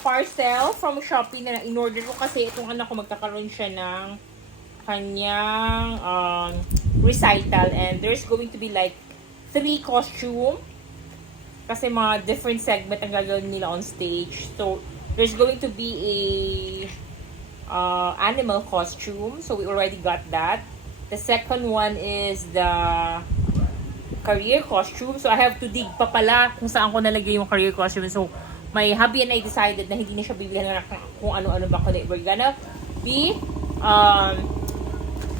parcel from Shopee na in-order ko kasi itong anak ko magkakaroon siya ng kanyang recital, and there's going to be like 3 costume kasi mga different segment ang gagawin nila on stage. So there's going to be a animal costume, so we already got that. The second one is the career costume, so I have to dig pa pala kung saan ko nalagay yung career costume. So my hubby and I decided na hindi na siya bibilihan ng kung ano-ano ba ko. We're gonna be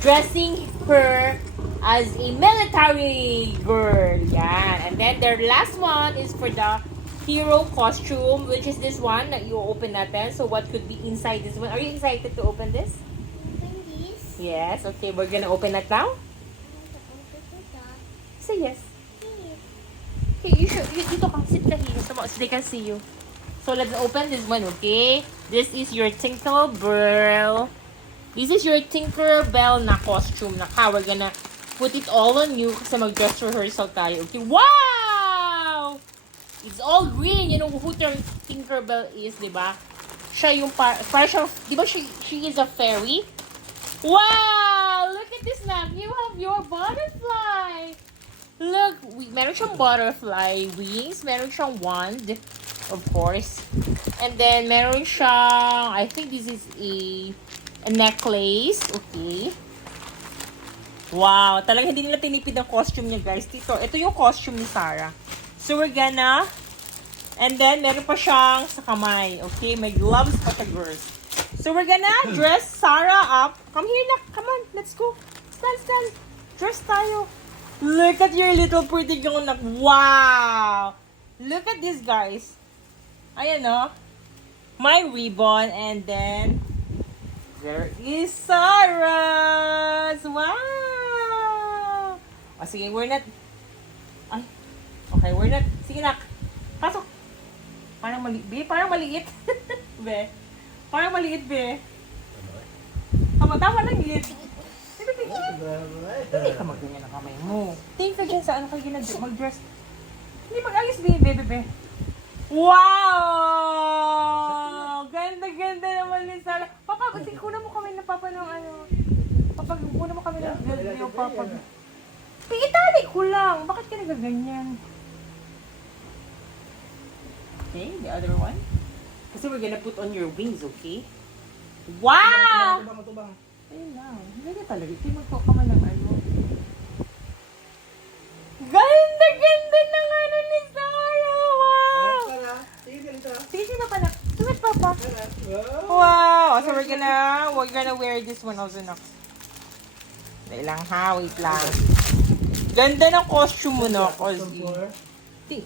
dressing her as a military girl. Yan. And then their last one is for the hero costume, which is this one that you open natin. So what could be inside this one? Are you excited to open this? Open this. Yes. Okay, we're gonna open it now. Say yes. Okay, you should. Dito ka. Sit ka here so they can see you. So let's open this one, okay? This is your Tinkerbell. This is your Tinkerbell na costume na ka. We're gonna put it all on you kasi mag-dress rehearsal tayo. Okay? Wow! It's all green. You know who Tinkerbell is, di ba? Siya yung partial, di ba she is a fairy? Wow! Look at this map. You have your butterfly. Look, meron siyang butterfly wings. Meron siyang wand, of course. And then, meron siyang, I think this is a necklace. Okay. Wow, talaga hindi nila tinipid ang costume niya, guys. Ito yung costume ni Sarah. So, we're gonna, and then, meron pa siyang sa kamay. Okay, may gloves pa siya, girls. So, we're gonna dress Sarah up. Come here na, come on, let's go. Stand. Dress tayo. Look at your little pretty girl. Wow! Look at this, guys. Ayan, no? My ribbon, and then there is Sarah's. Wow! O, sige, we're not. Ay. Okay, we're not. Sige, nak. Pasok. Parang maliit, be. Parang maliit. Be. Parang maliit, be. Tama lang, liit. Hindi ka magganyan ang kamay mo. Tingin ka dyan sa ano kayo mag-dress. Hindi mag-ayos, be. Wow! Ganda naman ni Sarah. Papa, kunan mo kami ng papa ng ano. Papa, kunan mo kami ng video, papa. Itali ko lang. Bakit ka nagaganyan? Okay, the other one. Kasi we're gonna put on your wings, okay? Wow! Tubang. Ayun lang. Hindi talaga. Ito magkakaman ng ano. Ganda ng ano ni Sarah! Wow! Sige pa na. Sumat papa. Wow! So we're gonna wear this one also na. Dahil lang ha. Wait lang. Ganda ng costume mo, no?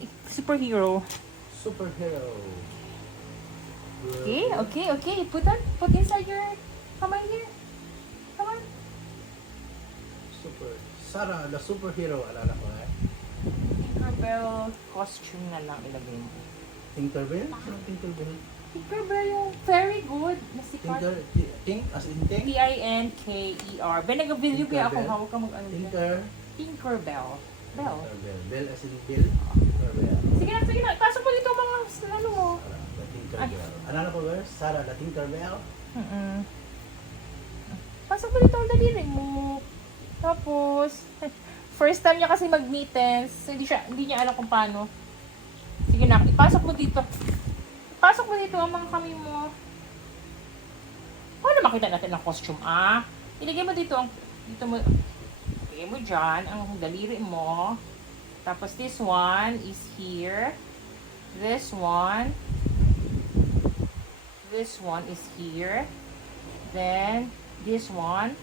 Superhero. Okay. Put inside your kamay here. Come on. Sarah, the superhero, alala ko eh. Tinkerbell costume na lang ilagay mo. Tinkerbell? Ano Tinkerbell? Tinkerbell yung very good na sikat. Tink? As in Tink? Tinker. Nag-video kaya ako, hawag ka mag-ano dyan. Tinkerbell. Bell. Bell as in Bill? Tinkerbell. Sige na. Pasok mo dito mga ano mo. Sarah, the Tinkerbell. Alala ko ba? Sarah, the Tinkerbell? Pasok mo dito ang daliri mo. Tapos, first time niya kasi mag-mittens. Hindi niya alam kung paano. Sige na, ipasok mo dito. Ipasok mo dito ang mga kami mo. Paano makita natin ang costume, Ilagay mo dito ilagay mo dyan ang daliri mo. Tapos this one is here. This one is here. Then, this one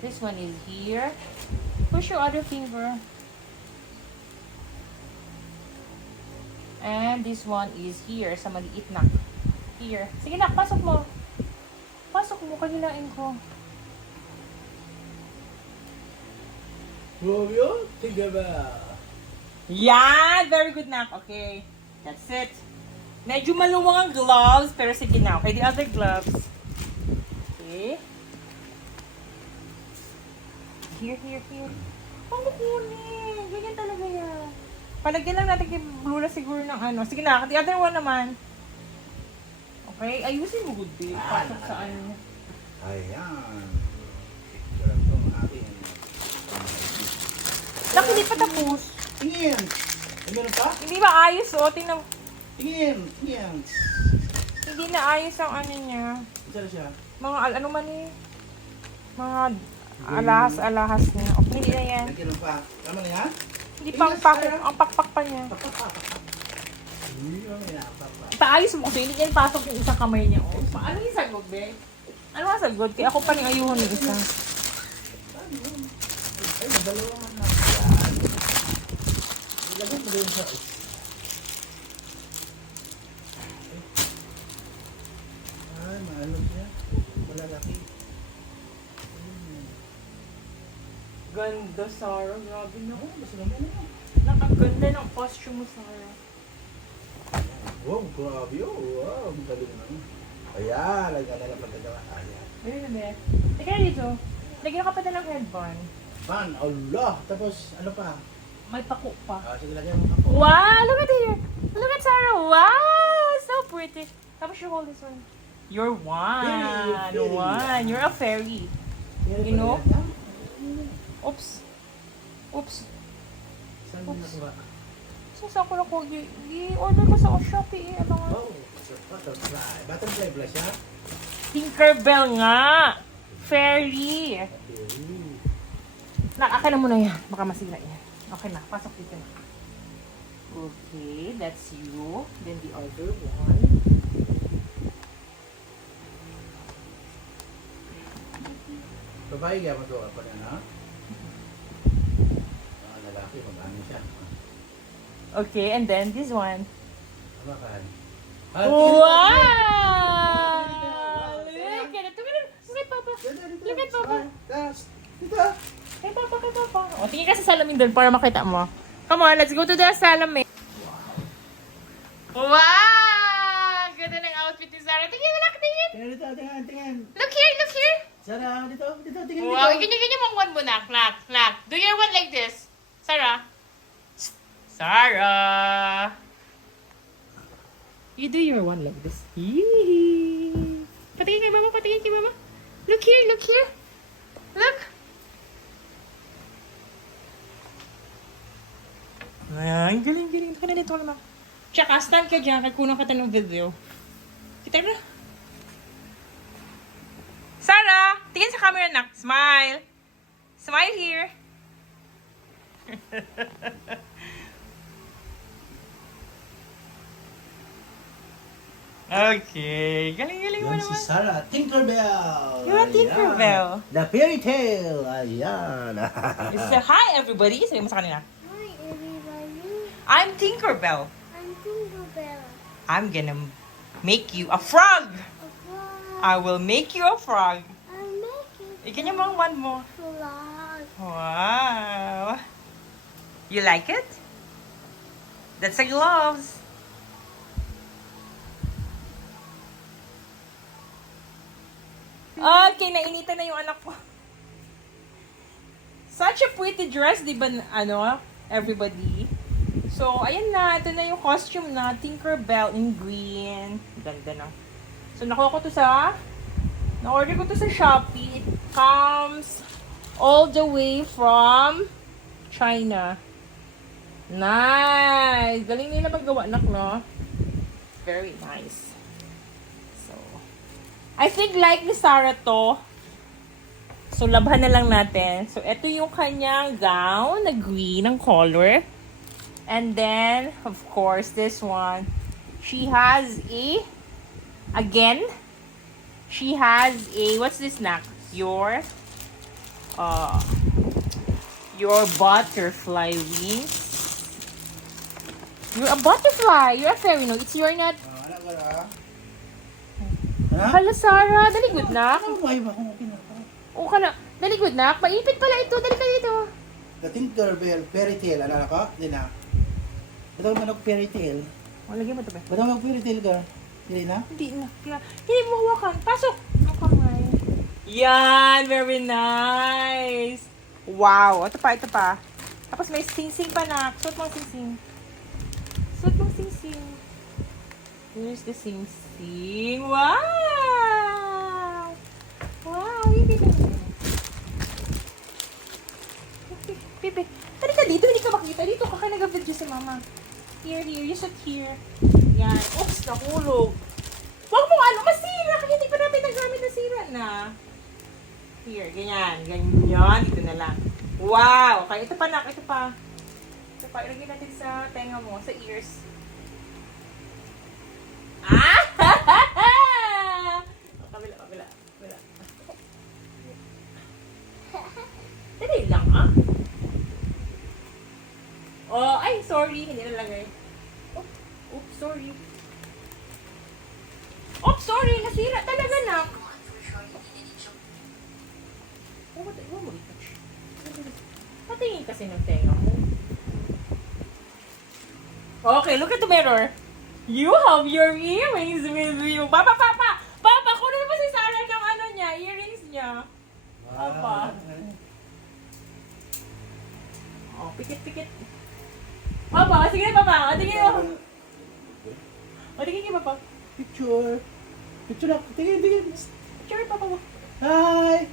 is here. Push your other finger. And this one is here sa maliit na. Here. Sige na, pasok mo. Kanilain ko. Wow, yun? Tinkerbell. Yeah! Very good, Nak. Okay. That's it. Medyo maluwang ang gloves, pero sige na. Okay, the other gloves. Okay. Here. Paano kunin? Ganyan talaga yan. Palagyan lang natin kay Blula siguro ng ano. Sige na, the other one naman. Okay? Ayusin mo good day. Pasok sa ano. Ayan. Picture ito ang ating. Nak, hindi pa tapos. Tingin! Ay, meron pa? Hindi ba ayos o? Tingnan. Tingin! Tingin! Hindi na ayos ang ano niya. Isa na siya. Mga ano man eh. Mga alahas-alahas niya. Okay, hindi na yan. Lagyan mo pa. Tama na yan? Hindi pa ang pakpak pa niya. Hindi mo may napapa. Ipaayos mo kasi hindi yan pasok yung isang kamay niya. Oh. Ano yung sagot, be? Ano ang sagot? Kaya ako pa rin ayuhan ng isa. Ay, dalawa man na. Yan. Ilagay mo doon sa... Ay, maano siya. Malalaki. Ganda, Sarah. Grabe na. Oh, basta naman na. Nakaganda ng costume mo, Sarah. Wow, grabe. Oh, wow, ang galing naman. Ayan, lagyan na lang pagkagawa. Ayan. Ayun na, be. Teka na dito. Lagyan ka pa na ng headband. Man, Allah. Tapos, ano pa? May paku pa. Sige, lagyan mo ako. Wow! Look at here! Look at Sarah! Wow! So pretty. Tapos you hold this one. You're one. Fairy. One. You're a fairy. You know? Oops. Oops. Saan mo nakuha? Saan ko na ko? I-order ko sa Shopee eh. Ano nga? Oh, butterfly. Butterfly pala siya? Tinkerbell nga! Fairy! Akin na muna yan. Baka masira yan. Okay na. Pasok dito na. Okay, that's you. Then the other one. Babae kaya magawa pa na, ha? Mga lalaki, mag-ano siya. Okay, and then this one. Habakan. Wow! Look at it. Look at Papa. Look at Papa. Dito. Kay Papa, kay Papa. O, tingin ka sa salamin doon para makita mo. Come on, let's go to the salamin. Wow! Ganda ng outfit ni Sarah. Tingin mo na, tingin. Tingnan dito, tingnan. Look here, look here. Sarah, dito, tingnan Wow, dito. ganyan mong one mo, nak. Do your one like this. Sarah. Sarah. You do your one like this. Yee. Patingin kay Mama, patingin kay Mama. Look here, look here. Look. Ayan, galing. Taka na dito ka naman. Tsaka, stand ka dyan. Kukunan ka ng video. Kita na. Sarah! Tingin sa camera, nak. Smile. Smile here. Okay. Galing mo Yan si naman. Sarah Tinkerbell. You're a Tinkerbell. Ayan. The fairy tale. Ayan. So, hi everybody. Sabi mo sa kanila. Hi everybody, I'm Tinkerbell. I'm Tinkerbell. I'm gonna make you a frog. Okay, I will make you a frog. I'm making Ikan yung mga one mo. flag. Wow. You like it? That's a gloves. Okay, nainitan na yung anak ko. Such a pretty dress, di ba, everybody? So, ayan na. Ito na yung costume na Tinkerbell in green. Ganda na. So, nakuha ko to na-order ko to sa Shopee. It comes all the way from China. Nice! Galing nila maggawa, no? Very nice. So, I think like ni Sarah to. So, labhan na lang natin. So, ito yung kanyang gown na green ang color. And then, of course, this one. She has she has what's this, Nak? Your butterfly wings. You're a butterfly. You're a fairy, no? It's you're not. Anak ko na. Ha? Hala, Sarah. Dali, good, Nak. Ano ba iba kung okay na ako? O ka na. Dali, good, Nak. Maipit pala ito. Dali ka dito. The Tinkerbell fairy tale. Alala ko? Hindi na. Ba't ako manok fairy tale? O, lagyan mo ito, ba? Ba't ako mag-fairy tale ka? Hindi na? Hindi na. Hindi mo hawakan. Pasok. Ang kamay. Yan. Very nice. Wow. Ito pa. Tapos may sing-sing pa, Nak. Suot mong sing-sing. Here's the sing-sing. Wow! Wow! Pipi. Tari ka dito, hindi ka makita. Dito ka nag-video si mama. Here, you sit here. Yan. Oops, nahulog. Huwag mo masira. Kaya hindi pa namin nagamit na sira na. Here, ganyan. Ganyan. Dito na lang. Wow! Okay, ito pa nak. Ito pa. Ito pa. Ilagay natin sa tenga mo, sa ears. Ah! Kabila. Dali lang, ah. Oh, ay, sorry. Hindi nalagay. Oops, sorry. Oops, sorry. Nasira talaga na. Huwag mo i-touch. Patingin kasi ng tenga mo. Okay, look at the mirror. You have your earrings with you. Papa, kunin mo si Sarah ng ano niya, earrings niya. Papa. Oh, pikit. Papa, sige na papa. Tingin mo. Tingin Papa. Picture na. Tingin. Picture papa mo. Hi!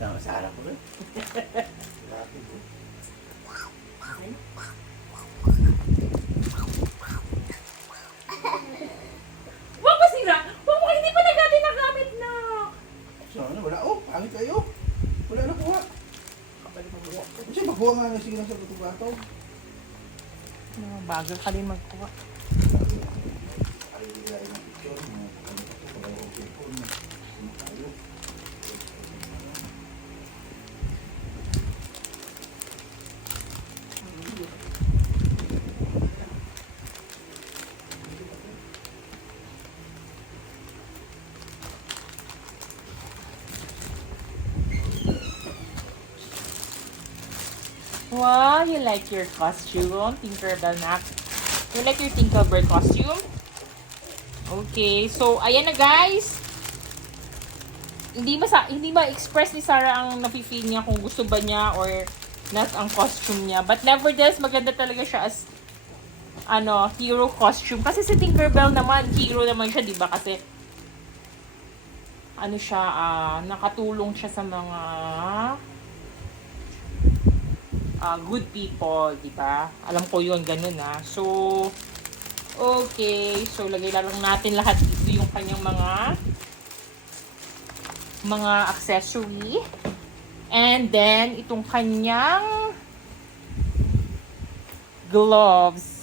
Tama, sa harap ko rin. Wag mo sira. Hindi pa natin nagamit na. Sana, wala. Oh, pangit kayo. Wala na kuha. Kasi magkuha nga na sige sa tutong-gatong. Bagal ka din magkuha. Ay, bigay ng picture mo. Ano ito? Pagkaw ang cellphone mo. Ano tayo? Wow, you like your costume, Tinkerbell Nak? You like your Tinkerbell costume? Okay, so ayan na guys. Hindi ma-express ni Sarah ang nafe-feel niya kung gusto ba niya or not ang costume niya. But nevertheless, maganda talaga siya as hero costume. Kasi si Tinkerbell naman, hero naman siya, 'di ba? Kasi nakatulong siya sa mga good people, di ba? Alam ko yun, ganun ah. So, okay. So, lagay lang natin lahat dito yung kanyang mga accessory. And then, itong kanyang gloves.